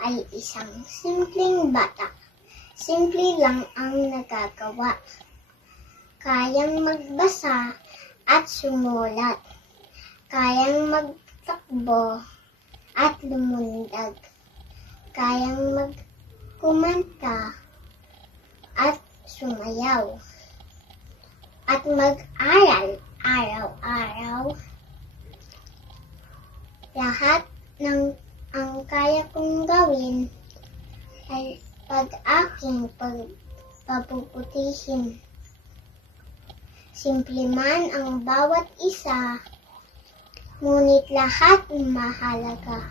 ay isang simpleng bata. Simple lang ang nagagawa. Kayang magbasa at sumulat. Kayang magtakbo at lumundag. Kayang magkumanta at sumayaw. At mag-aral araw-araw. Lahat ng ang kaya kong gawin ay pag-aking pagpaputihin. Simple man ang bawat isa, ngunit lahat mahalaga.